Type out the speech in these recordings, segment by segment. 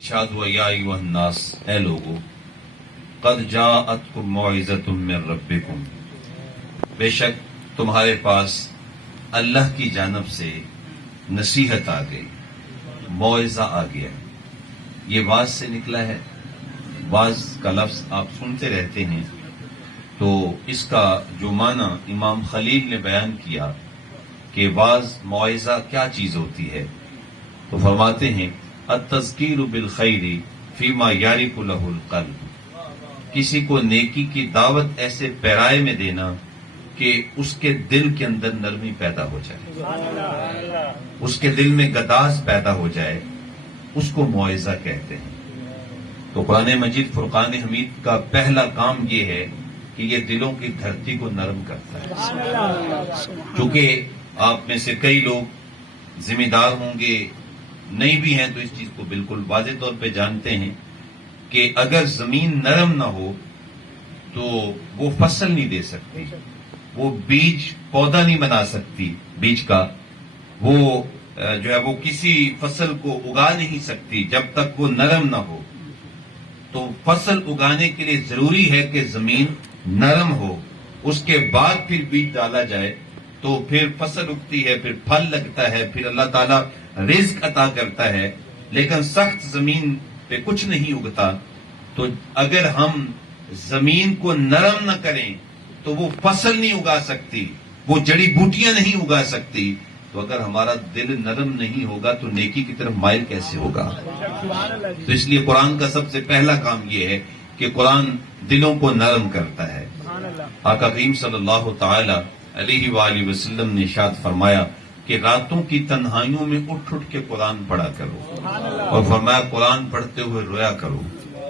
ارشاد ہوا یا ایھا الناس، اے لوگو، قد جاءتکم موعظۃ من ربکم، بے شک تمہارے پاس اللہ کی جانب سے نصیحت آ گئی، موعظہ آ گیا۔ یہ واعظ سے نکلا ہے۔ واعظ کا لفظ آپ سنتے رہتے ہیں، تو اس کا جو معنی امام خلیل نے بیان کیا کہ واعظ موعظہ کیا چیز ہوتی ہے، تو فرماتے ہیں التذکیر بالخیر فیما یعرف لہ القلب، کسی کو نیکی کی دعوت ایسے پیرائے میں دینا کہ اس کے دل کے اندر نرمی پیدا ہو جائے، اس کے دل میں گداز پیدا ہو جائے، اس کو موعظہ کہتے ہیں۔ تو قرآن مجید فرقان حمید کا پہلا کام یہ ہے کہ یہ دلوں کی دھرتی کو نرم کرتا ہے۔ چونکہ آپ میں سے کئی لوگ ذمہ دار ہوں گے، نہیں بھی ہیں تو اس چیز کو بالکل واضح طور پہ جانتے ہیں کہ اگر زمین نرم نہ ہو تو وہ فصل نہیں دے سکتی، وہ بیج پودا نہیں بنا سکتی، بیج کا وہ جو ہے وہ کسی فصل کو اگا نہیں سکتی جب تک وہ نرم نہ ہو۔ تو فصل اگانے کے لیے ضروری ہے کہ زمین نرم ہو، اس کے بعد پھر بیج ڈالا جائے تو پھر فصل اگتی ہے، پھر پھل لگتا ہے، پھر اللہ تعالیٰ رزق عطا کرتا ہے۔ لیکن سخت زمین پہ کچھ نہیں اگتا، تو اگر ہم زمین کو نرم نہ کریں تو وہ فصل نہیں اگا سکتی، وہ جڑی بوٹیاں نہیں اگا سکتی۔ تو اگر ہمارا دل نرم نہیں ہوگا تو نیکی کی طرف مائل کیسے ہوگا؟ تو اس لیے قرآن کا سب سے پہلا کام یہ ہے کہ قرآن دلوں کو نرم کرتا ہے۔ آقا کریم صلی اللہ تعالی علیہ وآلہ وسلم نے ارشاد فرمایا کہ راتوں کی تنہائیوں میں اٹھ اٹھ کے قرآن پڑھا کرو، اور فرمایا قرآن پڑھتے ہوئے رویا کرو۔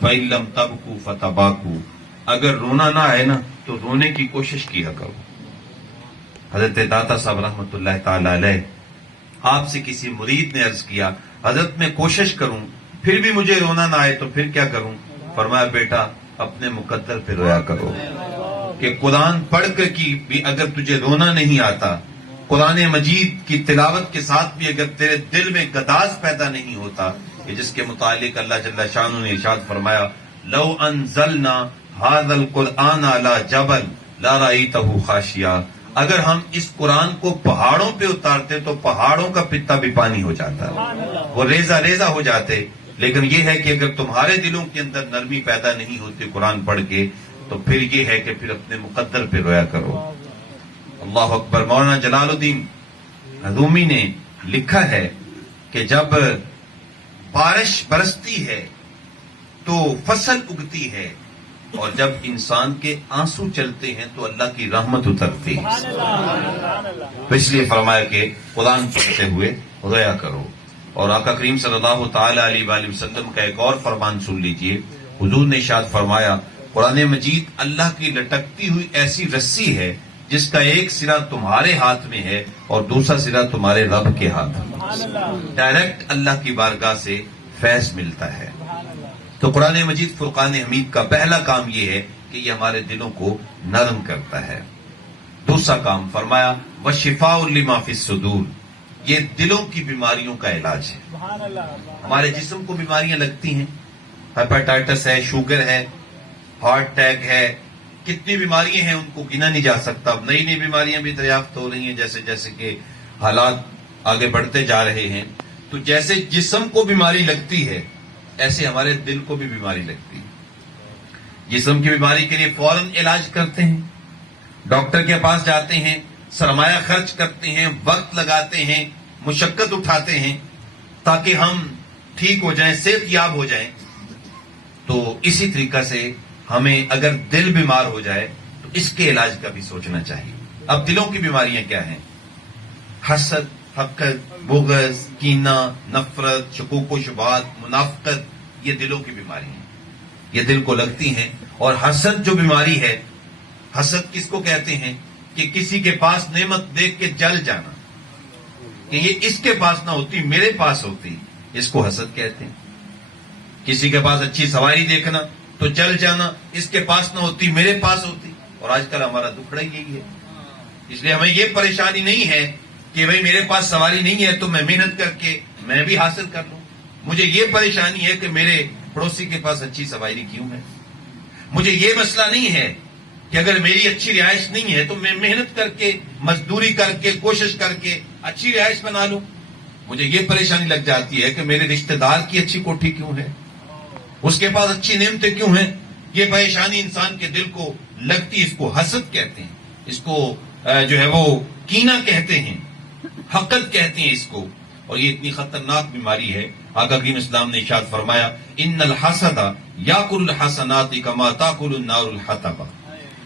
فَإِن لَّمْ تَبْكُوا فَتَبَاكُوا، اگر رونا نہ آئے نا تو رونے کی کوشش کیا کرو۔ حضرت داتا صاحب رحمۃ اللہ تعالی علیہ، آپ سے کسی مرید نے عرض کیا حضرت میں کوشش کروں پھر بھی مجھے رونا نہ آئے تو پھر کیا کروں؟ فرمایا بیٹا اپنے مقدر پہ رویا کرو، کہ قرآن پڑھ کر کی بھی اگر تجھے رونا نہیں آتا، قرآن مجید کی تلاوت کے ساتھ بھی اگر تیرے دل میں گداز پیدا نہیں ہوتا، کہ جس کے متعلق اللہ جل شانہ نے ارشاد فرمایا لو انزلنا ھذا القرآن علی جبل لرأیتہ خاشعا، اگر ہم اس قرآن کو پہاڑوں پہ اتارتے تو پہاڑوں کا پتا بھی پانی ہو جاتا، وہ ریزہ ریزہ ہو جاتے۔ لیکن یہ ہے کہ اگر تمہارے دلوں کے اندر نرمی پیدا نہیں ہوتی قرآن پڑھ کے، تو پھر یہ ہے کہ پھر اپنے مقدر پہ رویا کرو۔ اللہ اکبر۔ مولانا جلال الدین رومی نے لکھا ہے کہ جب بارش برستی ہے تو فصل اگتی ہے، اور جب انسان کے آنسو چلتے ہیں تو اللہ کی رحمت اترتی ہے۔ تو اس لیے فرمایا کہ قرآن پڑھتے ہوئے رویا کرو۔ اور آقا کریم صلی اللہ تعالی علیہ وآلہ وسلم کا ایک اور فرمان سن لیجئے۔ حضور نے ارشاد فرمایا قرآن مجید اللہ کی لٹکتی ہوئی ایسی رسی ہے جس کا ایک سرا تمہارے ہاتھ میں ہے اور دوسرا سرا تمہارے رب کے ہاتھ میں، ڈائریکٹ اللہ کی بارگاہ سے فیض ملتا ہے۔ تو قرآن مجید فرقان حمید کا پہلا کام یہ ہے کہ یہ ہمارے دلوں کو نرم کرتا ہے۔ دوسرا کام فرمایا وَشِفَاءٌ لِمَا فِي الصُّدُورِ، یہ دلوں کی بیماریوں کا علاج ہے۔ ہمارے جسم کو بیماریاں لگتی ہیں، ہیپاٹائٹس ہے، شوگر ہے، ہارٹ اٹیک ہے، کتنی بیماریاں ہیں ان کو گنا نہیں جا سکتا۔ اب نئی نئی بیماریاں بھی دریافت ہو رہی ہیں جیسے جیسے کہ حالات آگے بڑھتے جا رہے ہیں۔ تو جیسے جسم کو بیماری لگتی ہے ایسے ہمارے دل کو بھی بیماری لگتی ہے۔ جسم کی بیماری کے لیے فوراً علاج کرتے ہیں، ڈاکٹر کے پاس جاتے ہیں، سرمایہ خرچ کرتے ہیں، وقت لگاتے ہیں، مشقت اٹھاتے ہیں تاکہ ہم ٹھیک ہو جائیں، صحت یاب ہو جائیں۔ تو اسی طریقہ سے ہمیں اگر دل بیمار ہو جائے تو اس کے علاج کا بھی سوچنا چاہیے۔ اب دلوں کی بیماریاں کیا ہیں؟ حسد، حقد، بغض، کینہ، نفرت، شکوک و شبہات، منافقت، یہ دلوں کی بیماری ہیں، یہ دل کو لگتی ہیں۔ اور حسد جو بیماری ہے، حسد کس کو کہتے ہیں؟ کہ کسی کے پاس نعمت دیکھ کے جل جانا، کہ یہ اس کے پاس نہ ہوتی میرے پاس ہوتی، اس کو حسد کہتے ہیں۔ کسی کے پاس اچھی سواری دیکھنا تو جل جانا، اس کے پاس نہ ہوتی میرے پاس ہوتی۔ اور آج کل ہمارا دکھڑا یہی ہے۔ اس لیے ہمیں یہ پریشانی نہیں ہے کہ بھئی میرے پاس سواری نہیں ہے تو میں محنت کر کے میں بھی حاصل کر لوں۔ مجھے یہ پریشانی ہے کہ میرے پڑوسی کے پاس اچھی سواری کیوں ہے. مجھے یہ مسئلہ نہیں ہے کہ اگر میری اچھی رہائش نہیں ہے تو میں محنت کر کے مزدوری کر کے کوشش کر کے اچھی رہائش بنا لوں. مجھے یہ پریشانی لگ جاتی ہے کہ میرے رشتہ دار کی اچھی کوٹھی کیوں ہے, اس کے پاس اچھی نعمتیں کیوں ہیں. یہ پریشانی انسان کے دل کو لگتی, اس کو حسد کہتے ہیں, اس کو جو ہے وہ کینہ کہتے ہیں, حقد کہتے ہیں اس کو. اور یہ اتنی خطرناک بیماری ہے. آقا کریم اسلام نے ارشاد فرمایا ان الحسد یاکل الحسنات کما تاکل النار الحطب.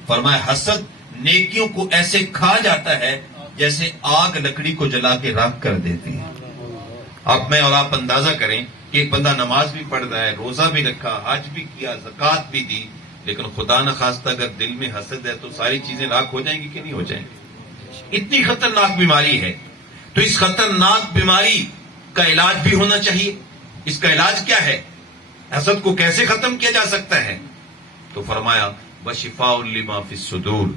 فرمایا حسد نیکیوں کو ایسے کھا جاتا ہے جیسے آگ لکڑی کو جلا کے راکھ کر دیتی ہے. اب میں اور آپ اندازہ کریں کہ ایک بندہ نماز بھی پڑھ رہا ہے, روزہ بھی رکھا, حج بھی کیا, زکوٰۃ بھی دی, لیکن خدا نخواستہ اگر دل میں حسد ہے تو ساری چیزیں راکھ ہو جائیں گی کہ نہیں ہو جائیں گی. اتنی خطرناک بیماری ہے. تو اس خطرناک بیماری کا علاج بھی ہونا چاہیے. اس کا علاج کیا ہے؟ حسد کو کیسے ختم کیا جا سکتا ہے؟ تو فرمایا وشفاء لما فی الصدور.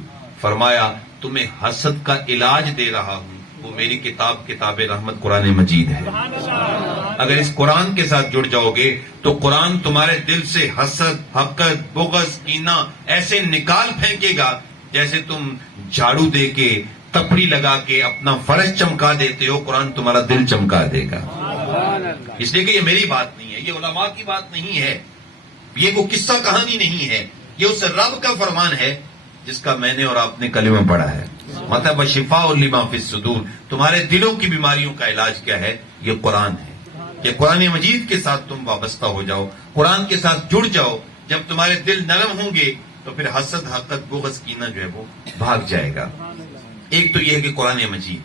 فرمایا تمہیں حسد کا علاج دے رہا ہوں, وہ میری کتاب رحمت قرآن مجید ہے. اگر اس قرآن کے ساتھ جڑ جاؤ گے تو قرآن تمہارے دل سے حسد, حقد, بغض, کینہ ایسے نکال پھینکے گا جیسے تم جھاڑو دے کے, تپڑی لگا کے اپنا فرش چمکا دیتے ہو, قرآن تمہارا دل چمکا دے گا. اس لیے کہ یہ میری بات نہیں ہے, یہ علماء کی بات نہیں ہے, یہ کوئی قصہ کہانی نہیں ہے, یہ اس رب کا فرمان ہے جس کا میں نے اور آپ نے کلمہ پڑھا ہے. مطلب شفاء لما فی الصدور, تمہارے دلوں کی بیماریوں کا علاج کیا ہے؟ یہ قرآن ہے. کہ قرآن مجید کے ساتھ تم وابستہ ہو جاؤ, قرآن کے ساتھ جڑ جاؤ. جب تمہارے دل نرم ہوں گے تو پھر حسد, حقد, بغض, کینہ جو ہے وہ بھاگ جائے گا. ایک تو یہ ہے کہ قرآن مجید.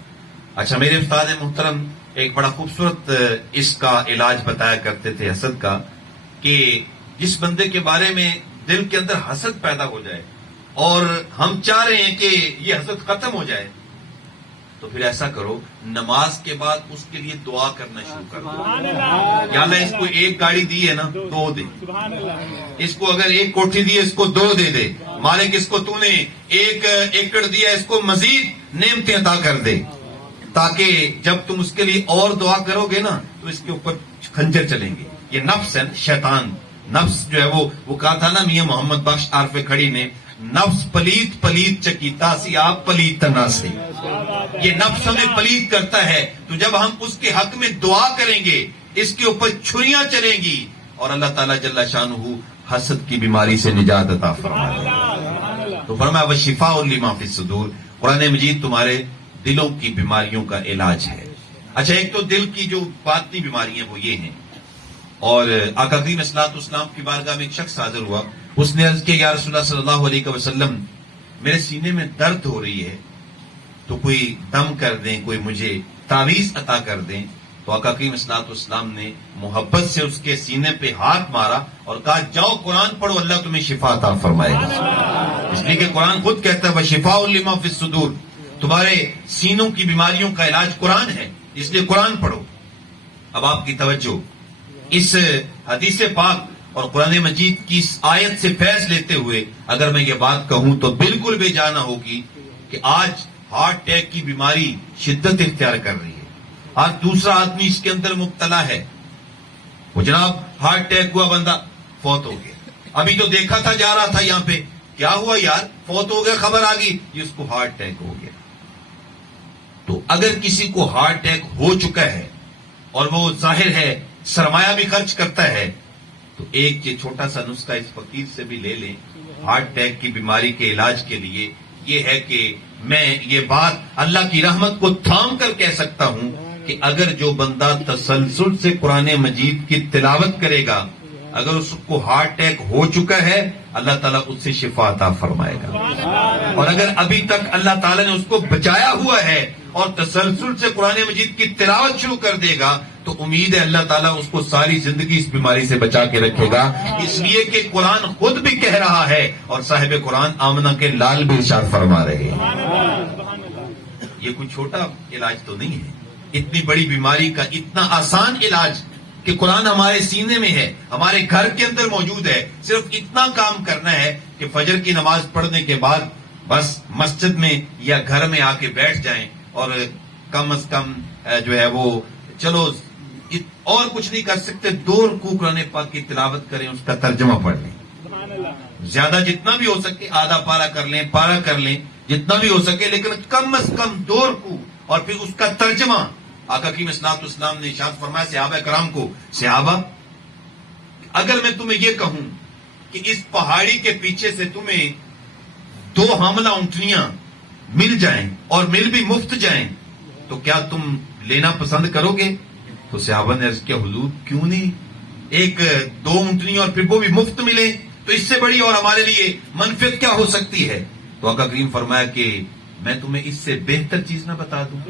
اچھا, میرے استاد محترم ایک بڑا خوبصورت اس کا علاج بتایا کرتے تھے حسد کا, کہ جس بندے کے بارے میں دل کے اندر حسد پیدا ہو جائے اور ہم چاہ رہے ہیں کہ یہ حسد ختم ہو جائے, تو پھر ایسا کرو نماز کے بعد اس کے لیے دعا کرنا شروع کر دو. یا اللہ اس کو ایک گاڑی دی ہے نا, 2 دے. اس کو اگر 1 کوٹھی دی ہے اس کو 2 دے دے. مالک اس کو تو نے 1 ایکڑ دیا, اس کو مزید نعمتیں عطا کر دے, تاکہ جب تم اس کے لیے اور دعا کرو گے نا تو اس کے اوپر خنجر چلیں گے. یہ نفس ہے, شیطان نفس جو ہے وہ کہا تھا نا میاں محمد بخش عارف کھڑی نے, نفس پلیت پلیت چکیتا سی آپ پلیت تنا سے. یہ نفس ہمیں پلیت کرتا ہے, تو جب ہم اس کے حق میں دعا کریں گے اس کے اوپر چھریاں چلیں گی اور اللہ تعالیٰ جل شانہ حسد کی بیماری سے نجات عطا فرمائے گا. تو فرمایا وشفاء لما فی الصدور, قرآن مجید تمہارے دلوں کی بیماریوں کا علاج ہے. اچھا, ایک تو دل کی جو باطنی بیماریاں وہ یہ ہیں. اور آقا کریم صلی اسلام کی بارگاہ میں ایک شخص حاضر ہوا, اس نے عرض کیا یا رسول اللہ صلی اللہ علیہ وسلم میرے سینے میں درد ہو رہی ہے, تو کوئی دم کر دیں, کوئی مجھے تعویذ عطا کر دیں. تو آقا کریم صلی اسلام نے محبت سے اس کے سینے پہ ہاتھ مارا اور کہا جاؤ قرآن پڑھو, اللہ تمہیں شفا عطا فرمائے گا. اس لیے کہ قرآن خود کہتا ہے وشفاء لما فی الصدور, تمہارے سینوں کی بیماریوں کا علاج قرآن ہے, اس لیے قرآن پڑھو. اب آپ کی توجہ اس حدیث پاک اور قرآن مجید کی اس آیت سے فیض لیتے ہوئے اگر میں یہ بات کہوں تو بالکل بے جانا ہوگی کہ آج ہارٹ اٹیک کی بیماری شدت اختیار کر رہی ہے. آج دوسرا آدمی اس کے اندر مبتلا ہے. وہ جناب ہارٹ اٹیک ہوا, بندہ فوت ہو گیا, ابھی تو دیکھا تھا جا رہا تھا یہاں پہ, کیا ہوا یار, فوت ہو گیا, خبر آ گئی یہ اس کو ہارٹ اٹیک ہو گیا. تو اگر کسی کو ہارٹ اٹیک ہو چکا ہے اور وہ ظاہر ہے سرمایہ بھی خرچ کرتا ہے, تو ایک یہ چھوٹا سا نسخہ اس فقیر سے بھی لے لیں ہارٹ اٹیک کی بیماری کے علاج کے لیے. یہ ہے کہ میں یہ بات اللہ کی رحمت کو تھام کر کہہ سکتا ہوں کہ اگر جو بندہ تسلسل سے قرآن مجید کی تلاوت کرے گا, اگر اس کو ہارٹ اٹیک ہو چکا ہے اللہ تعالیٰ اس سے شفا عطا فرمائے گا. اور اگر ابھی تک اللہ تعالیٰ نے اس کو بچایا ہوا ہے اور تسلسل سے قرآن مجید کی تلاوت شروع کر دے گا تو امید ہے اللہ تعالیٰ اس کو ساری زندگی اس بیماری سے بچا کے رکھے گا. اس لیے کہ قرآن خود بھی کہہ رہا ہے اور صاحب قرآن آمنہ کے لال بھی ارشاد فرما رہے ہیں. یہ کوئی چھوٹا علاج تو نہیں ہے, اتنی بڑی بیماری کا اتنا آسان علاج کہ قرآن ہمارے سینے میں ہے, ہمارے گھر کے اندر موجود ہے. صرف اتنا کام کرنا ہے کہ فجر کی نماز پڑھنے کے بعد بس مسجد میں یا گھر میں آ کے بیٹھ جائیں اور کم از کم جو ہے وہ چلو اور کچھ نہیں کر سکتے، 2 رکوع قرآن پاک کی تلاوت کریں، اس کا ترجمہ پڑھ لیں، زیادہ جتنا بھی ہو سکے آدھا پارا کر لیں، پارا کر لیں، جتنا بھی ہو سکے، لیکن کم از کم 2 رکوع اور پھر اس کا ترجمہ۔ آقا کریم صلی اللہ علیہ وسلم نے ارشاد فرمایا صحابہ کرام کو، صحابہ اگر میں تمہیں یہ کہوں کہ اس پہاڑی کے پیچھے سے تمہیں 2 حاملہ اونٹنیاں مل جائیں اور مل بھی مفت جائیں تو کیا تم لینا پسند کرو گے؟ تو صحابہ نے عرض کیا حضور کیوں نہیں، 2 اونٹنی اور پھر وہ بھی مفت ملے تو اس سے بڑی اور ہمارے لیے منفعت کیا ہو سکتی ہے؟ تو آقا کریم فرمایا کہ میں تمہیں اس سے بہتر چیز نہ بتا دوں؟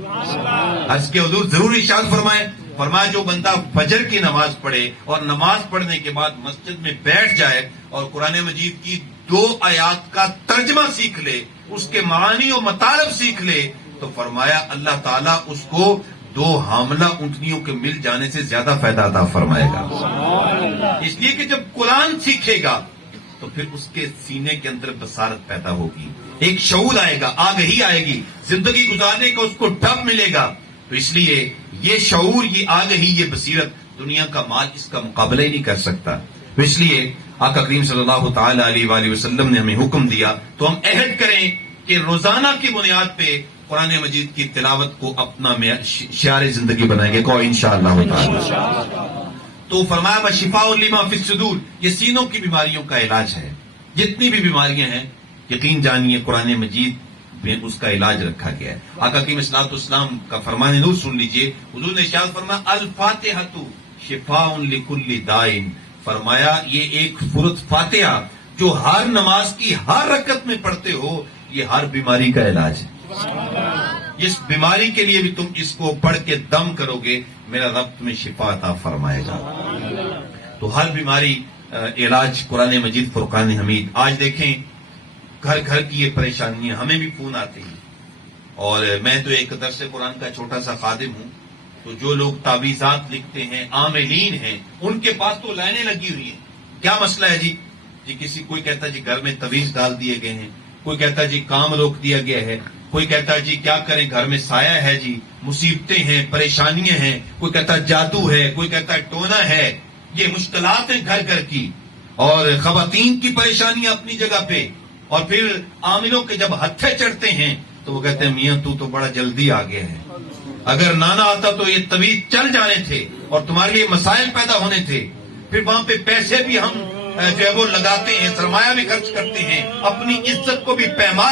عرض کے حضور ضرور ارشاد فرمائے۔ فرمایا جو بندہ فجر کی نماز پڑھے اور نماز پڑھنے کے بعد مسجد میں بیٹھ جائے اور قرآن مجید کی 2 آیات کا ترجمہ سیکھ لے، اس کے معانی و مطالب سیکھ لے، تو فرمایا اللہ تعالیٰ اس کو 2 حاملہ اونٹنیوں کے مل جانے سے زیادہ فائدہ عطا فرمائے گا۔ اس لیے کہ جب قرآن سیکھے گا تو پھر اس کے سینے کے اندر بصارت پیدا ہوگی، ایک شعور آئے گا، آگہی آئے گی، زندگی گزارنے کا اس کو ڈھب ملے گا۔ تو اس لیے یہ شعور، یہ آگہی، یہ بصیرت دنیا کا مال اس کا مقابلہ ہی نہیں کر سکتا۔ تو اس لیے آقا کریم صلی اللہ تعالی علیہ وآلہ وسلم نے ہمیں حکم دیا تو ہم عہد کریں کہ روزانہ کی بنیاد پہ قرآن مجید کی تلاوت کو اپنا شعار زندگی بنائیں گے، کو انشاءاللہ تعالی۔ تو فرمایا وشفاء لما فی الصدور، یہ سینوں کی بیماریوں کا علاج ہے، جتنی بھی بیماریاں ہیں یقین جانیے قرآن مجید میں اس کا علاج رکھا گیا ہے۔ آقا کریم صلی اللہ علیہ وسلم کا فرمان نور سن لیجئے، حضور نے ارشاد فرمایا الفاتحۃ شفاء لکل داء، فرمایا یہ ایک سورۃ فاتحہ جو ہر نماز کی ہر رکعت میں پڑھتے ہو، یہ ہر بیماری کا علاج ہے۔ اس بیماری کے لیے بھی تم اس کو پڑھ کے دم کرو گے، میرا رب تمہیں شفا عطا فرمائے گا۔ تو ہر بیماری علاج قرآن مجید فرقان حمید۔ آج دیکھیں گھر گھر کی یہ پریشانیاں، ہمیں بھی فون آتے ہیں، اور میں تو ایک درس قرآن کا چھوٹا سا خادم ہوں، تو جو لوگ تعویذات لکھتے ہیں، عاملین ہیں، ان کے پاس تو لائنیں لگی ہوئی ہیں۔ کیا مسئلہ ہے جی؟ کسی کوئی کہتا ہے جی گھر میں تعویذ ڈال دیے گئے ہیں، کوئی کہتا ہے جی کام روک دیا گیا ہے، کوئی کہتا ہے جی کیا کریں گھر میں سایہ ہے جی، مصیبتیں ہیں، پریشانیاں ہیں، کوئی کہتا ہے جادو ہے، کوئی کہتا ہے ٹونا ہے۔ یہ مشکلات ہیں گھر گھر کی، اور خواتین کی پریشانیاں اپنی جگہ پہ، اور پھر عاملوں کے جب ہتھے چڑھتے ہیں تو وہ کہتے ہیں میاں تو بڑا جلدی آ گیا ہے، اگر نانا آتا تو یہ تعویذ چل جانے تھے اور تمہارے لیے مسائل پیدا ہونے تھے۔ پھر وہاں پہ پیسے بھی ہم جو ہے وہ لگاتے ہیں، سرمایہ بھی خرچ کرتے ہیں، اپنی عزت کو بھی پیمال